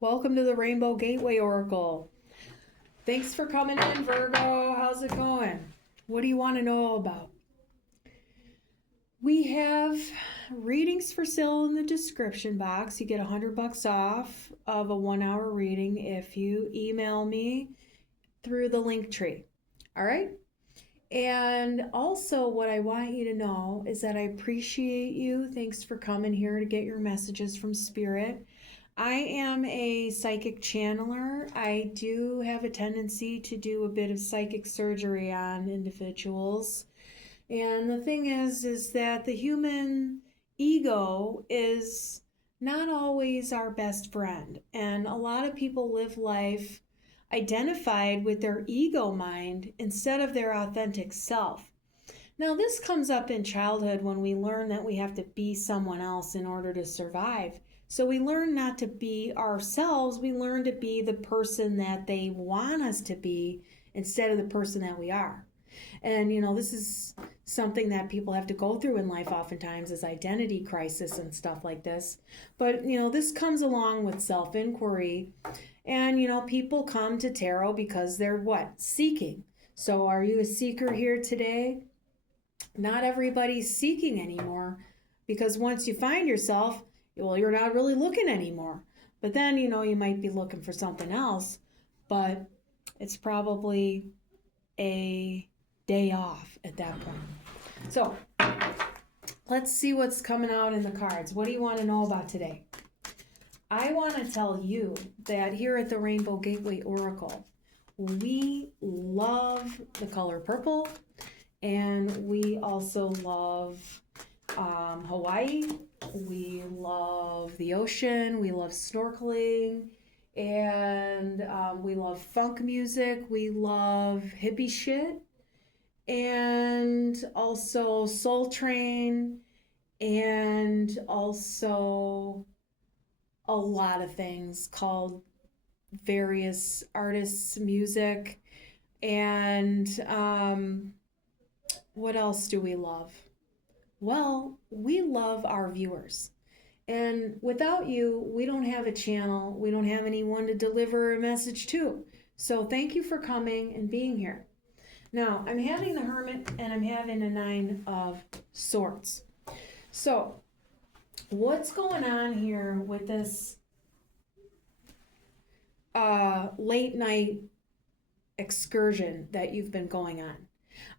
Welcome to the Rainbow Gateway Oracle. Thanks for coming in, Virgo. How's it going? What do you want to know about? We have readings for sale in the description box. You get $100 off of a 1 hour reading if you email me through the link tree. All right? And also, what I want you to know is that I appreciate you. Thanks for coming here to get your messages from Spirit. I am a psychic channeler. I do have a tendency to do a bit of psychic surgery on individuals. And the thing is that the human ego is not always our best friend. And a lot of people live life identified with their ego mind instead of their authentic self. Now, this comes up in childhood when we learn that we have to be someone else in order to survive. So we learn not to be ourselves, we learn to be the person that they want us to be instead of the person that we are. And this is something that people have to go through in life oftentimes, is identity crisis and stuff like this. But this comes along with self-inquiry. And people come to tarot because they're what? Seeking. So are you a seeker here today? Not everybody's seeking anymore, because once you find yourself, well, you're not really looking anymore. But then, you might be looking for something else, but it's probably a day off at that point. So let's see what's coming out in the cards. What do you want to know about today? I want to tell you that here at the Rainbow Gateway Oracle, we love the color purple, and we also love Hawaii. We love the ocean. We love snorkeling, and we love funk music. We love hippie shit, and also Soul Train, and also a lot of things called various artists' music. And what else do we love? Well, we love our viewers. And without you, we don't have a channel. We don't have anyone to deliver a message to. So thank you for coming and being here. Now, I'm having the Hermit and I'm having a Nine of Swords. So what's going on here with this late night excursion that you've been going on?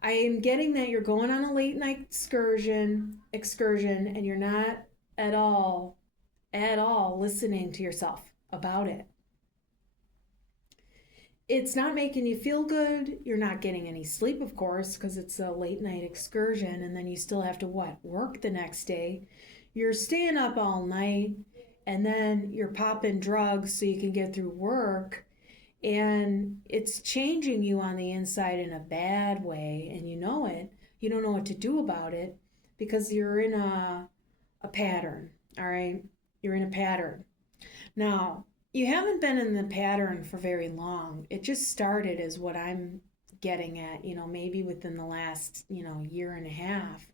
I am getting that you're going on a late night excursion, and you're not at all listening to yourself about it. It's not making you feel good. You're not getting any sleep, of course, because it's a late night excursion, and then you still have to work the next day. You're staying up all night, and then you're popping drugs so you can get through work. And it's changing you on the inside in a bad way, and you know it. You don't know what to do about it because you're in a pattern, all right? You're in a pattern. Now, you haven't been in the pattern for very long. It just started, is what I'm getting at, maybe within the last, year and a half.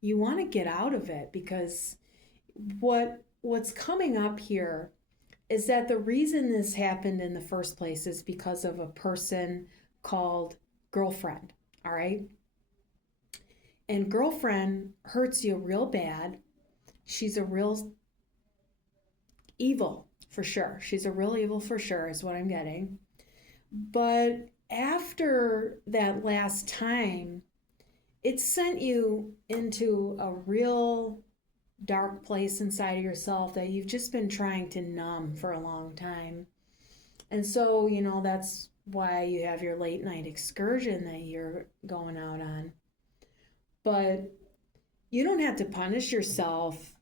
You want to get out of it, because what's coming up here is that the reason this happened in the first place is because of a person called girlfriend, all right? And girlfriend hurts you real bad. She's a real evil, for sure. She's a real evil, for sure, is what I'm getting. But after that last time, it sent you into a real dark place inside of yourself that you've just been trying to numb for a long time. And so, that's why you have your late night excursion that you're going out on. But you don't have to punish yourself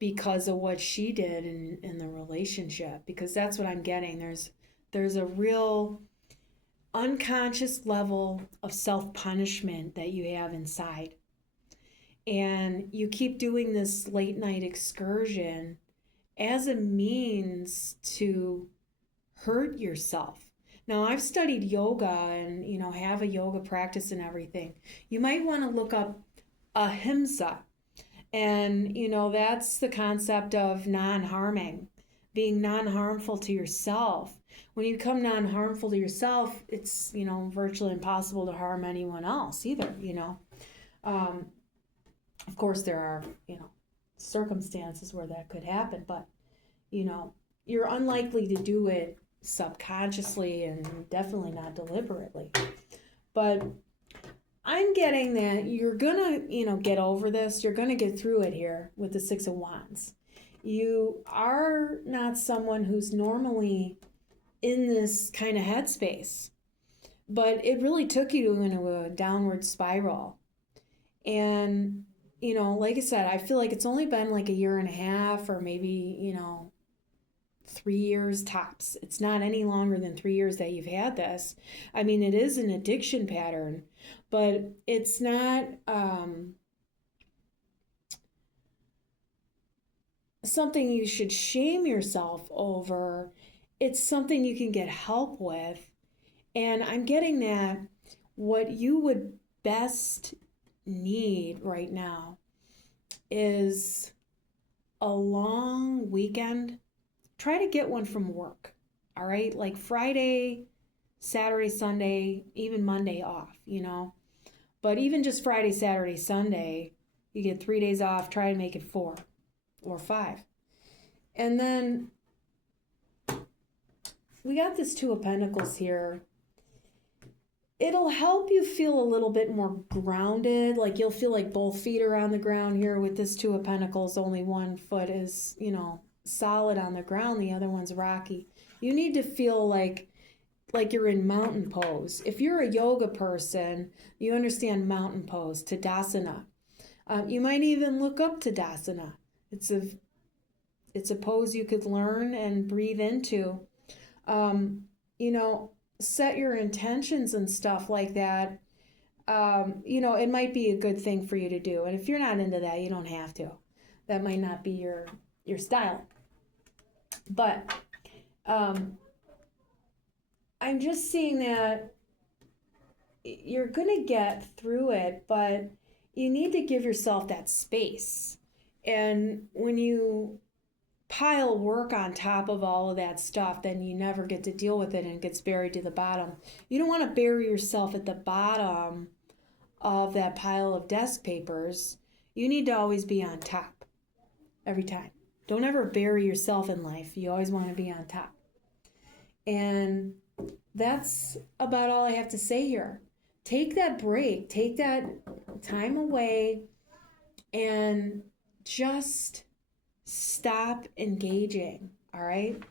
because of what she did in the relationship, because that's what I'm getting. There's a real unconscious level of self-punishment that you have inside. And you keep doing this late night excursion as a means to hurt yourself. Now, I've studied yoga and, have a yoga practice and everything. You might want to look up ahimsa. And, that's the concept of non-harming. being non-harmful to yourself. When you become non-harmful to yourself, it's, virtually impossible to harm anyone else either, Of course, there are, circumstances where that could happen, but, you're unlikely to do it subconsciously and definitely not deliberately. But I'm getting that you're gonna, get over this. You're gonna get through it here with the Six of Wands. You are not someone who's normally in this kind of headspace, but it really took you into a downward spiral. And, like I said, I feel like it's only been like a year and a half or maybe, 3 years tops. It's not any longer than 3 years that you've had this. I mean, it is an addiction pattern, but it's not something you should shame yourself over. It's something you can get help with. And I'm getting that what you would best need right now is a long weekend. Try to get one from work, all right? Like Friday, Saturday, Sunday, even Monday off, But even just Friday, Saturday, Sunday, you get 3 days off. Try to make it 4 or 5. And then we got this Two of Pentacles here. It'll help you feel a little bit more grounded. Like you'll feel like both feet are on the ground here with this Two of Pentacles. Only one foot is, solid on the ground. The other one's rocky. You need to feel like you're in mountain pose. If you're a yoga person, you understand mountain pose, Tadasana. You might even look up Tadasana. It's a pose you could learn and breathe into. Set your intentions and stuff like that. It might be a good thing for you to do. And if you're not into that, you don't have to. That might not be your style. But I'm just seeing that you're going to get through it, but you need to give yourself that space. And when you pile work on top of all of that stuff, then you never get to deal with it and it gets buried to the bottom. You don't want to bury yourself at the bottom of that pile of desk papers. You need to always be on top every time. Don't ever bury yourself in life. You always want to be on top. And that's about all I have to say here. Take that break. Take that time away and just stop engaging, all right?